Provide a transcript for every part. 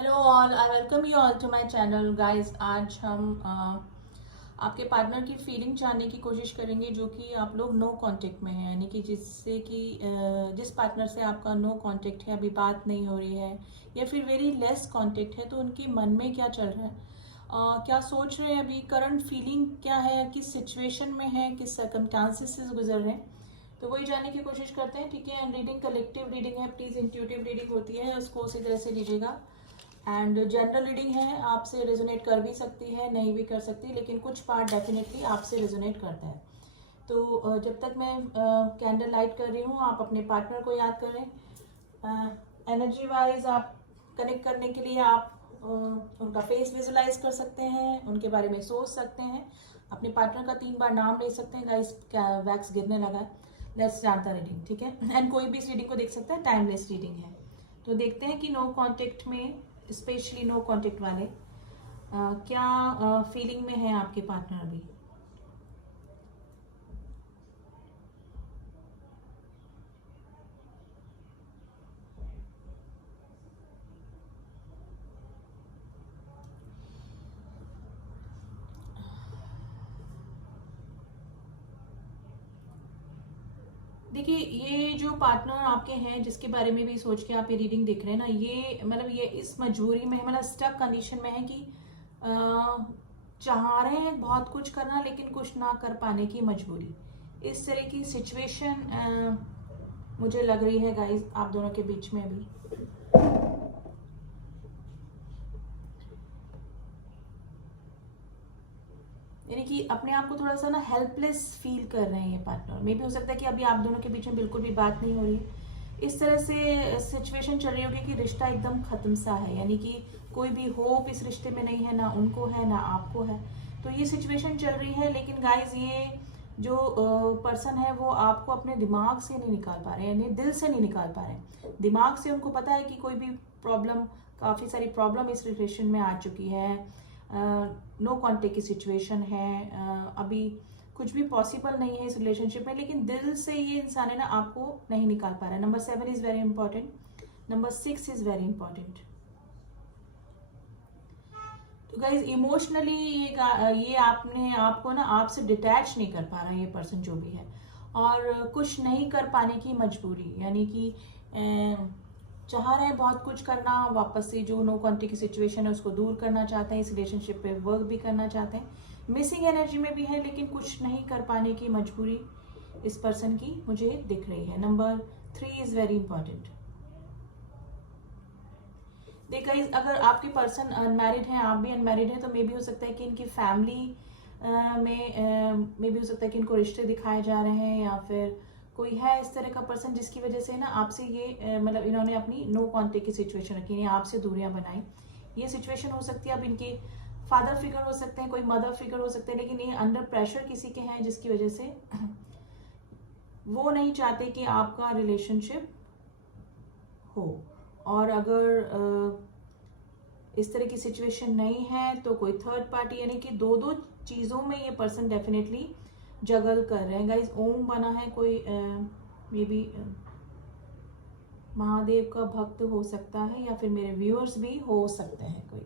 Hello all, I welcome you all to my channel guys. आज हम आपके partner की फीलिंग जानने की कोशिश करेंगे जो कि आप लोग नो कांटेक्ट में हैं, यानी कि जिससे कि जिस पार्टनर से आपका नो कांटेक्ट है, अभी बात नहीं हो रही है या फिर वेरी लेस कांटेक्ट है, तो उनके मन में क्या चल रहा है, क्या सोच रहे हैं, अभी करंट फीलिंग क्या है, किस सिचुएशन में है, किस सर्कमस्टांसेस से गुजर रहे हैं। तो वही जानने की कोशिश करते हैं, ठीक है। एंड रीडिंग कलेक्टिव रीडिंग है, प्लीज़ इंट्यूटिव रीडिंग होती है, उसको उसी तरह से लीजिएगा। एंड जनरल रीडिंग है, आपसे रेजोनेट कर भी सकती है, नहीं भी कर सकती, लेकिन कुछ पार्ट डेफिनेटली आपसे रेजोनेट करता है। तो जब तक मैं कैंडल लाइट कर रही हूँ, आप अपने पार्टनर को याद करें। एनर्जी वाइज आप कनेक्ट करने के लिए आप उनका फेस विजुलाइज कर सकते हैं, उनके बारे में सोच सकते हैं, अपने पार्टनर का 3 बार नाम ले सकते हैं। गाइस वैक्स गिरने लगा है। लेट्स स्टार्ट द रीडिंग, ठीक है। एंड कोई भी इस रीडिंग को देख सकता है, टाइमलेस रीडिंग है। तो देखते हैं कि नो कांटेक्ट में, स्पेशली नो कांटेक्ट वाले क्या फीलिंग में है आपके पार्टनर अभी। देखिए, ये जो पार्टनर आपके हैं जिसके बारे में भी सोच के आप ये रीडिंग देख रहे हैं ना, ये मतलब ये इस मजबूरी में है, मतलब स्टक कंडीशन में है कि चाह रहे हैं बहुत कुछ करना लेकिन कुछ ना कर पाने की मजबूरी। इस तरह की सिचुएशन मुझे लग रही है गाइस आप दोनों के बीच में भी। यानी कि अपने आप को थोड़ा सा ना हेल्पलेस फील कर रहे हैं ये पार्टनर। मे भी हो सकता है कि अभी आप दोनों के बीच में बिल्कुल भी बात नहीं हो रही है, इस तरह से सिचुएशन चल रही होगी कि रिश्ता एकदम खत्म सा है, यानी कि कोई भी होप इस रिश्ते में नहीं है, ना उनको है ना आपको है। तो ये सिचुएशन चल रही है, लेकिन गाइज ये जो पर्सन है वो आपको अपने दिमाग से नहीं निकाल पा रहे हैं, यानी दिल से नहीं निकाल पा रहे हैं। दिमाग से उनको पता है कि कोई भी प्रॉब्लम, काफ़ी सारी प्रॉब्लम इस रिलेशन में आ चुकी है, नो कांटेक्ट की सिचुएशन है, अभी कुछ भी पॉसिबल नहीं है इस रिलेशनशिप में, लेकिन दिल से ये इंसान है ना आपको नहीं निकाल पा रहा है। Number 7 is very important, number 6 is very important. तो गाइज इमोशनली ये आपने आपको ना आपसे डिटैच नहीं कर पा रहा है ये पर्सन जो भी है, और कुछ नहीं कर पाने की मजबूरी, यानी कि चाह रहे हैं बहुत कुछ करना, वापस से जो नो कॉन्टेक्ट की सिचुएशन है उसको दूर करना चाहते हैं, इस रिलेशनशिप पे वर्क भी करना चाहते हैं, मिसिंग एनर्जी में भी है, लेकिन कुछ नहीं कर पाने की मजबूरी इस पर्सन की मुझे दिख रही है। Number 3 is very important. देखिए, अगर आपके पर्सन अनमैरिड हैं, आप भी अनमैरिड हैं, तो मे भी हो सकता है कि इनकी फैमिली में मे भी हो सकता है कि इनको रिश्ते दिखाए जा रहे हैं, या फिर कोई है इस तरह का पर्सन जिसकी वजह से ना आपसे ये मतलब इन्होंने अपनी नो कांटेक्ट की सिचुएशन रखी है, आपसे दूरियां बनाई। ये सिचुएशन हो सकती है, अब इनके फादर फिगर हो सकते हैं, कोई मदर फिगर हो सकते हैं, लेकिन ये अंडर प्रेशर किसी के हैं जिसकी वजह से वो नहीं चाहते कि आपका रिलेशनशिप हो। और अगर इस तरह की सिचुएशन नहीं है तो कोई थर्ड पार्टी, यानी कि दो दो चीज़ों में ये पर्सन डेफिनेटली जगल कर रहे हैं। गाइस ओम बना है, कोई मे बी महादेव का भक्त हो सकता है, या फिर मेरे व्यूअर्स भी हो सकते हैं कोई।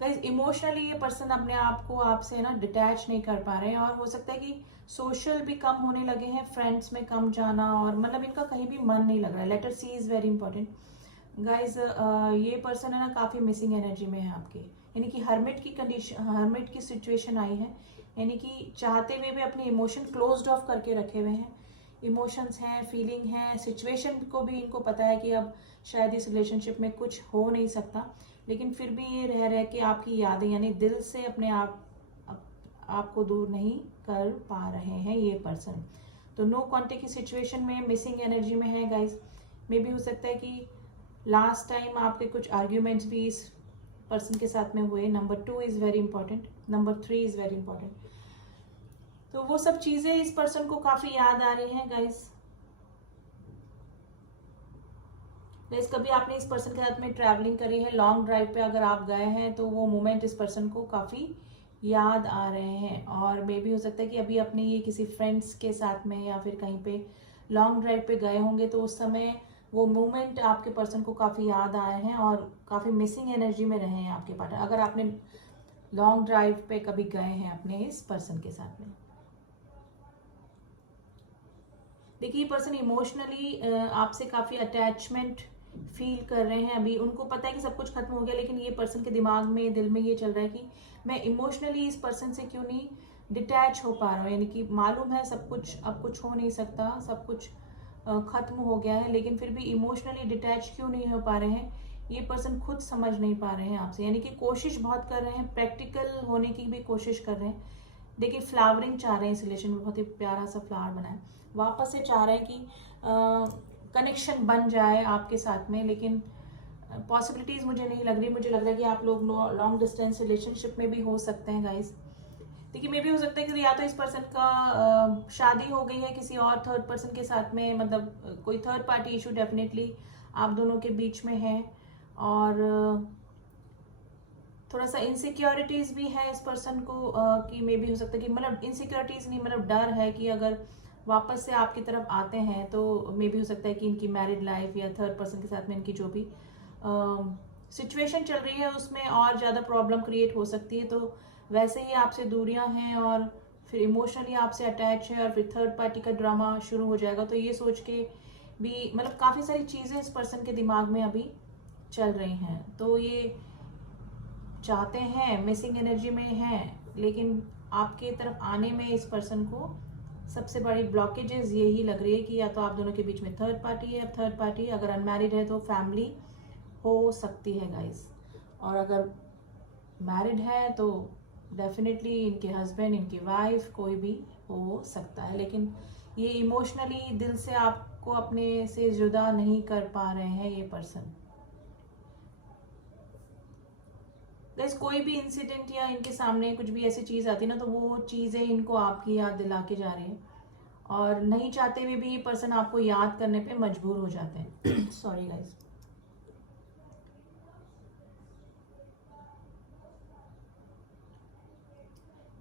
गाइस इमोशनली ये पर्सन अपने आप को आपसे ना डिटैच नहीं कर पा रहे हैं, और हो सकता है कि सोशल भी कम होने लगे हैं, फ्रेंड्स में कम जाना, और मतलब इनका कहीं भी मन नहीं लग रहा है। Letter C is very important. Guys ये पर्सन है ना काफ़ी मिसिंग एनर्जी में है आपके, यानी कि हर्मिट की कंडीशन, हर्मिट की सिचुएशन आई है, यानी कि चाहते हुए भी अपने इमोशन क्लोज्ड ऑफ करके रखे हुए हैं। इमोशंस हैं, फीलिंग है, सिचुएशन को भी इनको पता है कि अब शायद इस रिलेशनशिप में कुछ हो नहीं सकता, लेकिन फिर भी ये रह कि आपकी यादें, यानी दिल से अपने आपको दूर नहीं कर पा रहे हैं ये पर्सन। तो नो कॉन्टेक्ट की सिचुएशन में मिसिंग एनर्जी में है गाइज। मे भी हो सकता है कि लास्ट टाइम आपके कुछ आर्ग्यूमेंट्स भी इस पर्सन के साथ में हुए। Number 2 is very important, number 3 is very important. तो वो सब चीजें इस पर्सन को काफी याद आ रही हैं गाइस। कभी आपने इस पर्सन के साथ में ट्रैवलिंग करी है, लॉन्ग ड्राइव पे अगर आप गए हैं, तो वो मोमेंट इस पर्सन को काफी याद आ रहे हैं। और मे भी हो सकता है कि अभी अपने ये किसी फ्रेंड्स के साथ में या फिर कहीं पे लॉन्ग ड्राइव पे गए होंगे, तो उस समय वो मोमेंट आपके पर्सन को काफ़ी याद आए हैं और काफ़ी मिसिंग एनर्जी में रहे हैं आपके पार्टनर, अगर आपने लॉन्ग ड्राइव पे कभी गए हैं अपने इस पर्सन के साथ में। देखिए ये पर्सन इमोशनली आपसे काफ़ी अटैचमेंट फील कर रहे हैं अभी। उनको पता है कि सब कुछ खत्म हो गया, लेकिन ये पर्सन के दिमाग में, दिल में ये चल रहा है कि मैं इमोशनली इस पर्सन से क्यों नहीं डिटैच हो पा रहा हूँ। यानी कि मालूम है सब कुछ अब कुछ हो नहीं सकता, सब कुछ खत्म हो गया है, लेकिन फिर भी इमोशनली डिटैच क्यों नहीं हो पा रहे हैं, ये पर्सन खुद समझ नहीं पा रहे हैं आपसे। यानी कि कोशिश बहुत कर रहे हैं, प्रैक्टिकल होने की भी कोशिश कर रहे हैं। देखिए फ्लावरिंग चाह रहे हैं, इस रिलेशन में बहुत ही प्यारा सा फ्लावर बना है, वापस से चाह रहे हैं कि कनेक्शन बन जाए आपके साथ में, लेकिन पॉसिबिलिटीज मुझे नहीं लग रही। मुझे लग रहा है कि आप लोग लॉन्ग डिस्टेंस रिलेशनशिप में भी हो सकते हैं गाइस। देखिए मे भी हो सकता है कि या तो इस पर्सन का शादी हो गई है किसी और थर्ड पर्सन के साथ में, मतलब कोई थर्ड पार्टी इशू डेफिनेटली आप दोनों के बीच में है, और थोड़ा सा इनसिक्योरिटीज भी है इस पर्सन को कि मे भी हो सकता है कि मतलब इनसिक्योरिटीज नहीं, मतलब डर है कि अगर वापस से आपकी तरफ आते हैं तो मे भी हो सकता है कि इनकी मैरिड लाइफ या थर्ड पर्सन के साथ में इनकी जो भी सिचुएशन चल रही है उसमें और ज़्यादा प्रॉब्लम क्रिएट हो सकती है। तो वैसे ही आपसे दूरियां हैं और फिर इमोशनली आपसे अटैच है और फिर थर्ड पार्टी का ड्रामा शुरू हो जाएगा। तो ये सोच के भी मतलब काफ़ी सारी चीज़ें इस पर्सन के दिमाग में अभी चल रही हैं। तो ये चाहते हैं, मिसिंग एनर्जी में हैं, लेकिन आपके तरफ आने में इस पर्सन को सबसे बड़ी ब्लॉकेजेस यही लग रही है कि या तो आप दोनों के बीच में थर्ड पार्टी है, थर्ड पार्टी अगर अनमैरिड है तो फैमिली हो सकती है गाइस, और अगर मैरिड है तो डेफिनेटली इनके हस्बैंड, इनकी वाइफ, कोई भी हो सकता है। लेकिन ये इमोशनली दिल से आपको अपने से जुदा नहीं कर पा रहे हैं ये पर्सन। गाइस कोई भी इंसिडेंट या इनके सामने कुछ भी ऐसी चीज आती है ना, तो वो चीजें इनको आपकी याद दिला के जा रही है, और नहीं चाहते हुए भी ये पर्सन आपको याद करने पे मजबूर हो जाते हैं। Sorry guys.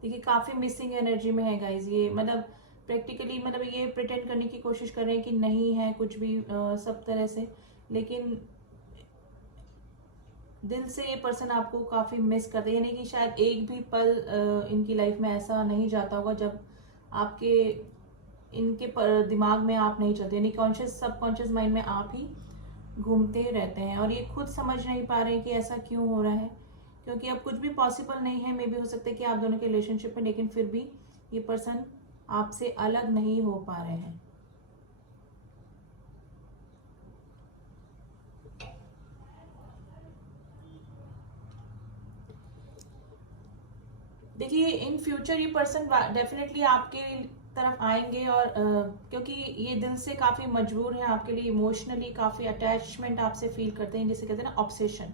देखिए काफी मिसिंग एनर्जी में है गाइस ये, मतलब प्रैक्टिकली मतलब ये प्रिटेंड करने की कोशिश कर रहे हैं कि नहीं है कुछ भी सब तरह से, लेकिन दिल से ये पर्सन आपको काफी मिस करते हैं। यानी कि शायद एक भी पल इनकी लाइफ में ऐसा नहीं जाता होगा जब आपके इनके दिमाग में आप नहीं चलते, यानी कॉन्शियस सबकॉन्शियस माइंड में आप ही घूमते रहते हैं, और ये खुद समझ नहीं पा रहे हैं कि ऐसा क्यों हो रहा है, क्योंकि अब कुछ भी पॉसिबल नहीं है। मे भी हो सकता है कि आप दोनों के रिलेशनशिप में, लेकिन फिर भी ये पर्सन आपसे अलग नहीं हो पा रहे हैं। देखिए इन फ्यूचर ये पर्सन डेफिनेटली आपके तरफ आएंगे, और क्योंकि ये दिल से काफी मजबूर है आपके लिए, इमोशनली काफी अटैचमेंट आपसे फील करते हैं, जिसे कहते हैं ना ऑब्सेशन।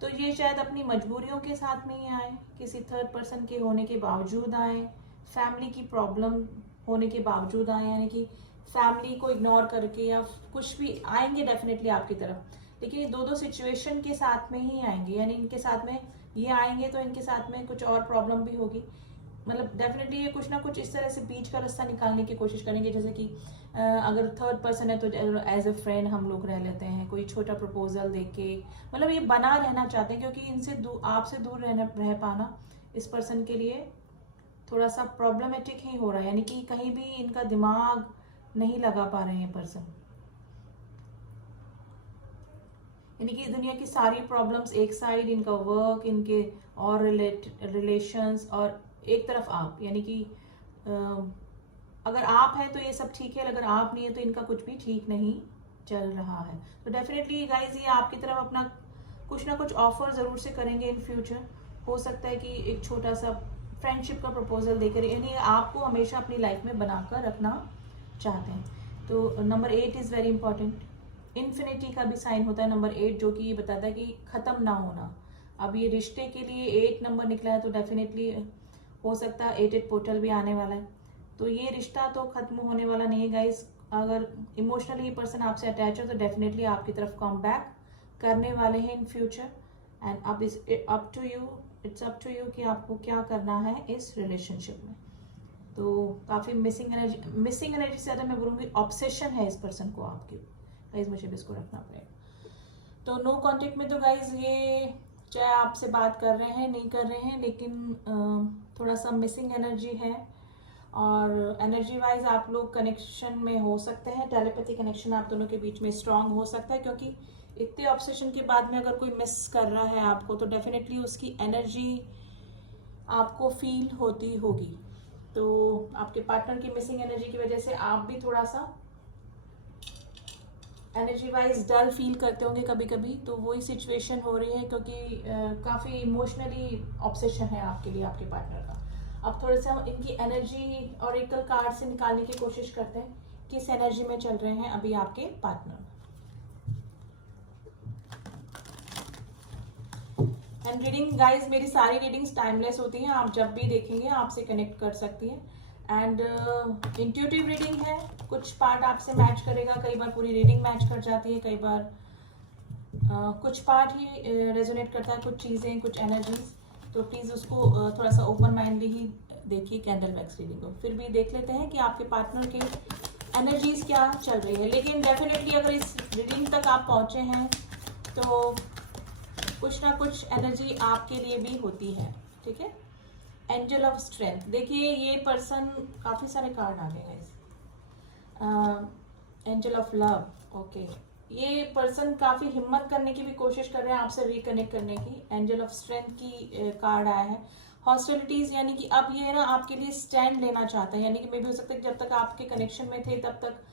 तो ये शायद अपनी मजबूरियों के साथ में ही आए, किसी थर्ड पर्सन के होने के बावजूद आए, फैमिली की प्रॉब्लम होने के बावजूद आए, यानी कि फैमिली को इग्नोर करके या कुछ भी आएंगे डेफिनेटली आपकी तरफ, लेकिन ये दो दो सिचुएशन के साथ में ही आएंगे। यानी इनके साथ में ये आएंगे तो इनके साथ में कुछ और प्रॉब्लम भी होगी, मतलब डेफिनेटली ये कुछ ना कुछ इस तरह से बीच का रास्ता निकालने की कोशिश करेंगे। जैसे कि अगर थर्ड पर्सन है तो एज ए फ्रेंड हम लोग रह लेते हैं, कोई छोटा प्रपोजल दे के, मतलब ये बना रहना चाहते हैं, क्योंकि इनसे आपसे दूर रह पाना इस पर्सन के लिए थोड़ा सा प्रॉब्लमेटिक ही हो रहा है। यानी कि कहीं भी इनका दिमाग नहीं लगा पा रहे हैं पर्सन, यानी कि दुनिया की सारी प्रॉब्लम्स एक साइड, इनका वर्क, इनके और रिलेशंस, और एक तरफ आप, यानी कि अगर आप हैं तो ये सब ठीक है, अगर आप नहीं है तो इनका कुछ भी ठीक नहीं चल रहा है। तो डेफिनेटली गाइज ये आपकी तरफ अपना कुछ ना कुछ ऑफर जरूर से करेंगे इन फ्यूचर। हो सकता है कि एक छोटा सा फ्रेंडशिप का प्रपोजल देकर, यानी आपको हमेशा अपनी लाइफ में बनाकर रखना चाहते हैं। तो number 8 is very important. Infinity का भी साइन होता है नंबर 8, जो कि ये बताता है कि खत्म ना होना। अब ये रिश्ते के लिए 8 नंबर निकला है, तो डेफिनेटली हो सकता है 8 पोर्टल भी आने वाला है। तो ये रिश्ता तो खत्म होने वाला नहीं है गाइस। अगर इमोशनली पर्सन आपसे अटैच है तो डेफिनेटली आपकी तरफ कम बैक करने वाले हैं इन फ्यूचर, एंड अब इट्स अप टू यू कि आपको क्या करना है इस रिलेशनशिप में। तो काफ़ी मिसिंग एनर्जी से ज़्यादा मैं बोलूँगी ऑब्सेशन है इस पर्सन को आपकी, गाइज मुझे भी इसको रखना पड़ेगा। तो नो कांटेक्ट में तो गाइज ये चाहे आपसे बात कर रहे हैं नहीं कर रहे हैं, लेकिन थोड़ा सा मिसिंग एनर्जी है। और एनर्जी वाइज आप लोग कनेक्शन में हो सकते हैं, टेलीपैथी कनेक्शन आप दोनों के बीच में स्ट्रांग हो सकता है, क्योंकि इतने ऑब्सेशन के बाद में अगर कोई मिस कर रहा है आपको तो डेफिनेटली उसकी एनर्जी आपको फील होती होगी। तो आपके पार्टनर की मिसिंग एनर्जी की वजह से आप भी थोड़ा सा एनर्जी वाइज डल फील करते होंगे कभी कभी। तो वही सिचुएशन हो रही है, क्योंकि काफ़ी इमोशनली ऑब्सेशन है आपके लिए आपके पार्टनर का। अब थोड़े से हम इनकी एनर्जी और एकल कार्ड से निकालने की कोशिश करते हैं, किस एनर्जी में चल रहे हैं अभी आपके पार्टनर। एंड रीडिंग गाइज, मेरी सारी रीडिंग्स टाइमलेस होती हैं, आप जब भी देखेंगे आपसे कनेक्ट कर सकती हैं। एंड इंट्यूटिव रीडिंग है, कुछ पार्ट आपसे मैच करेगा, कई बार पूरी रीडिंग मैच कर जाती है, कई बार कुछ पार्ट ही रेजोनेट करता है, कुछ चीज़ें कुछ एनर्जीज। तो प्लीज़ उसको थोड़ा सा ओपन माइंडली ही देखिए कैंडल वैक्स रीडिंग को। फिर भी देख लेते हैं कि आपके पार्टनर के एनर्जीज क्या चल रही है। लेकिन डेफिनेटली अगर इस रीडिंग तक आप पहुँचे हैं तो कुछ ना कुछ एनर्जी आपके लिए भी होती है, ठीक है। एंजल ऑफ स्ट्रेंथ, देखिए ये पर्सन, काफ़ी सारे कार्ड आ गए हैं। एंजल ऑफ लव, ओके, ये पर्सन काफ़ी हिम्मत करने की भी कोशिश कर रहे हैं आपसे रिकनेक्ट करने की। एंजल ऑफ स्ट्रेंथ की कार्ड आया है। हॉस्टिलिटीज़, यानी कि अब ये ना आपके लिए स्टैंड लेना चाहते हैं, यानी कि मे भी हो सकता है जब तक आपके कनेक्शन में थे तब तक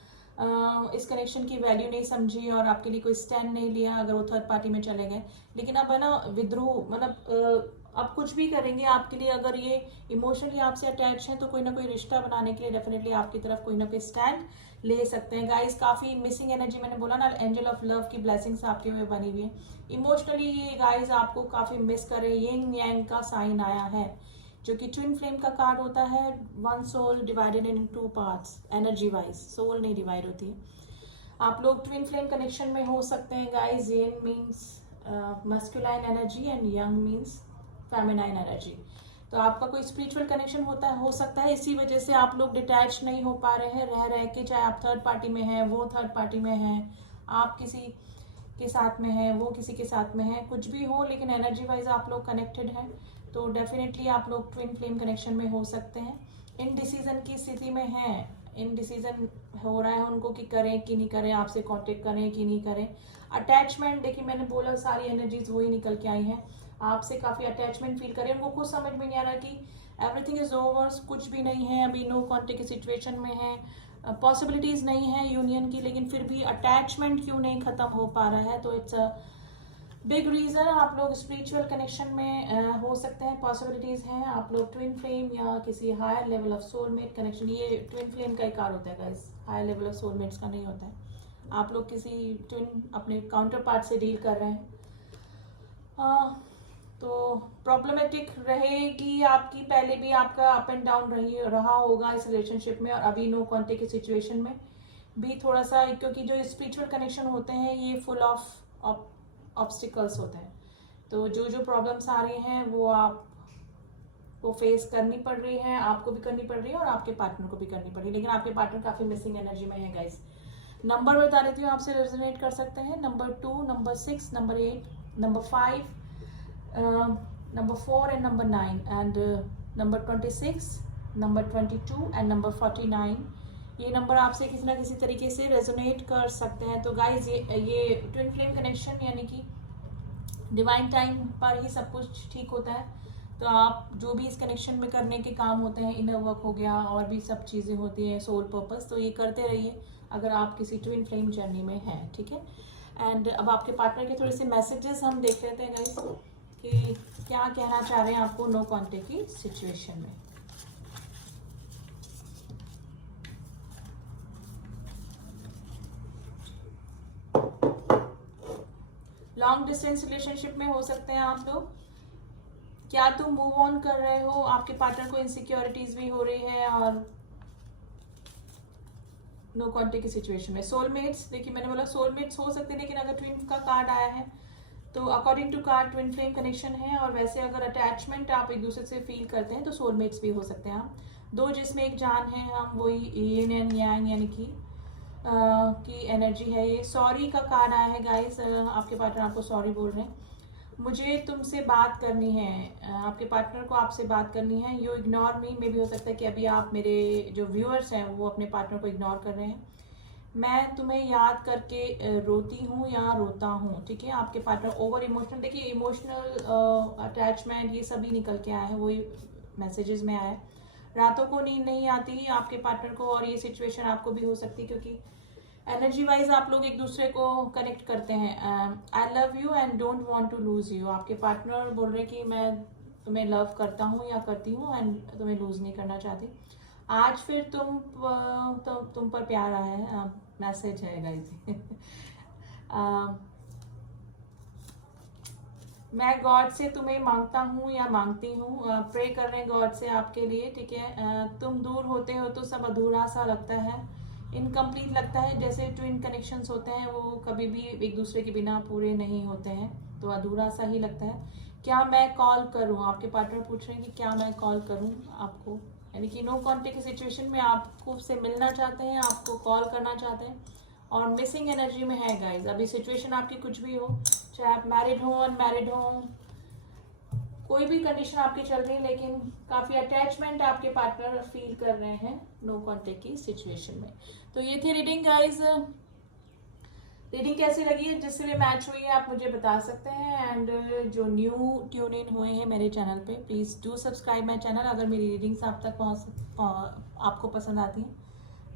इस कनेक्शन की वैल्यू नहीं समझी और आपके लिए कोई स्टैंड नहीं लिया अगर वो थर्ड पार्टी में चले गए। लेकिन अब है ना विद्रोह, मतलब आप कुछ भी करेंगे आपके लिए, अगर ये इमोशनली आपसे अटैच हैं तो कोई ना कोई रिश्ता बनाने के लिए डेफिनेटली आपकी तरफ कोई ना कोई स्टैंड ले सकते हैं। गाइस काफ़ी मिसिंग एनर्जी, मैंने बोला ना एंजल ऑफ लव की ब्लेसिंग्स आपके में बनी हुई है। इमोशनली ये गाइस आपको काफ़ी मिस कर रहे हैं। यिंग यांग का साइन आया है, जो कि ट्विन फ्लेम का कार्ड होता है। One soul divided in 2 parts, energy wise soul नहीं डिवाइड होती है। आप लोग ट्विन फ्लेम कनेक्शन में हो सकते हैं guys. Ying means masculine energy and young means feminine energy. तो आपका कोई स्पिरिचुअल कनेक्शन हो सकता है, इसी वजह से आप लोग डिटैच नहीं हो पा रहे हैं रह के, चाहे आप थर्ड पार्टी में हैं, वो थर्ड पार्टी में हैं, आप किसी के साथ में हैं, वो किसी के साथ में है, कुछ भी हो, लेकिन एनर्जी वाइज आप लोग कनेक्टेड हैं। तो डेफिनेटली आप लोग ट्विन फ्लेम कनेक्शन में हो सकते हैं। इनडिसीजन की स्थिति में हैं, इनडिसीजन हो रहा है उनको कि करें कि नहीं करें, आपसे कांटेक्ट करें कि नहीं करें। अटैचमेंट, देखिए मैंने बोला सारी एनर्जीज वही निकल के आई हैं। आपसे काफ़ी अटैचमेंट फील करें, उनको कुछ समझ में नहीं आ रहा कि एवरीथिंग इज ओवर, कुछ भी नहीं है, अभी नो कांटेक्ट की सिचुएशन में है, पॉसिबिलिटीज नहीं है यूनियन की, लेकिन फिर भी अटैचमेंट क्यों नहीं खत्म हो पा रहा है। तो इट्स अ बिग रीज़न, आप लोग स्पिरिचुअल कनेक्शन में हो सकते हैं, पॉसिबिलिटीज़ हैं। आप लोग ट्विन फ्लेम या किसी higher level of soulmate connection, ये ट्विन फ्लेम का ही कार्ड होता है guys, higher level of soulmates का नहीं होता है। आप लोग किसी ट्विन अपने काउंटर पार्ट से डील कर रहे हैं। तो प्रॉब्लमेटिक रहेगी आपकी, पहले भी आपका अप एंड डाउन रहा होगा इस रिलेशनशिप में, और अभी नो कांटेक्ट की सिचुएशन में भी थोड़ा सा, क्योंकि जो स्पिरिचुअल कनेक्शन होते हैं ये फुल ऑफ ऑब्स्टिकल्स होते हैं। तो जो जो प्रॉब्लम्स आ रही हैं वो आपको फेस करनी पड़ रही है, आपको भी करनी पड़ रही है और आपके पार्टनर को भी करनी पड़ रही है। लेकिन आपके पार्टनर काफ़ी मिसिंग एनर्जी में है गाइस। नंबर बता देती हूँ, आपसे रेजोनेट कर सकते हैं। Number 2, number 6, number 8, number 5, number 4 and number 9 and number 26, number 22 and number 49। ये नंबर आपसे किसी ना किसी तरीके से रेजोनेट कर सकते हैं। तो गाइज ये ट्विन फ्लेम कनेक्शन, यानी कि डिवाइन टाइम पर ही सब कुछ ठीक होता है। तो आप जो भी इस कनेक्शन में करने के काम होते हैं, इनर वर्क हो गया और भी सब चीज़ें होती हैं, सोल पर्पस, तो ये करते रहिए अगर आप किसी ट्विन फ्लेम जर्नी में हैं, ठीक है। एंड अब आपके पार्टनर के थोड़े से मैसेजेस हम देख लेते हैं गाइस कि क्या कहना चाह रहे हैं आपको नो कांटेक्ट की सिचुएशन में। लॉन्ग डिस्टेंस रिलेशनशिप में हो सकते हैं आप लोग। क्या तुम मूव ऑन कर रहे हो, आपके पार्टनर को इनसिक्योरिटीज भी हो रही है, और नो कांटेक्ट की सिचुएशन में। सोलमेट्स, देखिए मैंने बोला सोलमेट्स हो सकते हैं, लेकिन अगर ट्विन का कार्ड आया है तो according to card twin flame connection है। और वैसे अगर अटैचमेंट आप एक दूसरे से फील करते हैं तो सोलमेट्स भी हो सकते हैं हम। दो जिसमें एक जान है, हम वही यिन एंड यांग, यानी कि की एनर्जी है ये। सॉरी का कार्ड आया है गाइस, आपके पार्टनर आपको सॉरी बोल रहे हैं। मुझे तुमसे बात करनी है, आपके पार्टनर को आपसे बात करनी है। यू इग्नोर मी, मे भी हो सकता है कि अभी आप मेरे जो व्यूअर्स हैं वो अपने पार्टनर को इग्नोर कर रहे हैं। मैं तुम्हें याद करके रोती हूँ या रोता हूँ, ठीक है। आपके पार्टनर ओवर इमोशनल, देखिए इमोशनल अटैचमेंट ये सभी निकल के आया है, वही मैसेजेस में आया है। रातों को नींद नहीं आती आपके पार्टनर को, और ये सिचुएशन आपको भी हो सकती है क्योंकि एनर्जी वाइज आप लोग एक दूसरे को कनेक्ट करते हैं। I love you and don't want to lose you, आपके पार्टनर बोल रहे हैं कि मैं तुम्हें लव करता हूँ या करती हूँ एंड तुम्हें लूज नहीं करना चाहती। आज फिर तुम पर प्यार आया है, मैसेज है गाइस। मैं गॉड से तुम्हें मांगता हूँ या मांगती हूँ, प्रे कर रहे हैं गॉड से आपके लिए, ठीक है। तुम दूर होते हो तो सब अधूरा सा लगता है, इनकम्प्लीट लगता है। जैसे ट्विन कनेक्शंस होते हैं वो कभी भी एक दूसरे के बिना पूरे नहीं होते हैं, तो अधूरा सा ही लगता है। क्या मैं कॉल करूँ, आपके पार्टनर पूछ रहे हैं कि क्या मैं कॉल करूँ आपको, यानी कि नो कॉन्टेक्ट की सिचुएशन में आपको से मिलना चाहते हैं, आपको कॉल करना चाहते हैं, और मिसिंग एनर्जी में है गाइज। अभी सिचुएशन आपकी कुछ भी हो, चाहे आप मैरिड हो अनमैरिड हो, कोई भी कंडीशन आपकी चल रही है, लेकिन काफ़ी अटैचमेंट आपके पार्टनर फील कर रहे हैं नो कॉन्टेक्ट की सिचुएशन में। तो ये थी रीडिंग गाइज। रीडिंग कैसी लगी है, जिससे भी मैच हुई है आप मुझे बता सकते हैं। एंड जो न्यू ट्यून इन हुए हैं मेरे चैनल पे, please do subscribe my channel अगर मेरी रीडिंग्स आप तक आपको पसंद आती हैं।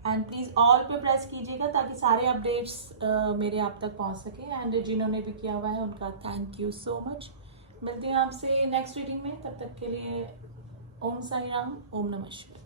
एंड प्लीज़ ऑल पे प्रेस कीजिएगा ताकि सारे अपडेट्स मेरे आप तक पहुंच सके। एंड जिन्होंने भी किया हुआ है उनका थैंक यू सो मच। मिलती हूँ आपसे नेक्स्ट रीडिंग में, तब तक के लिए ओम साई राम, ओम नमः शिवाय।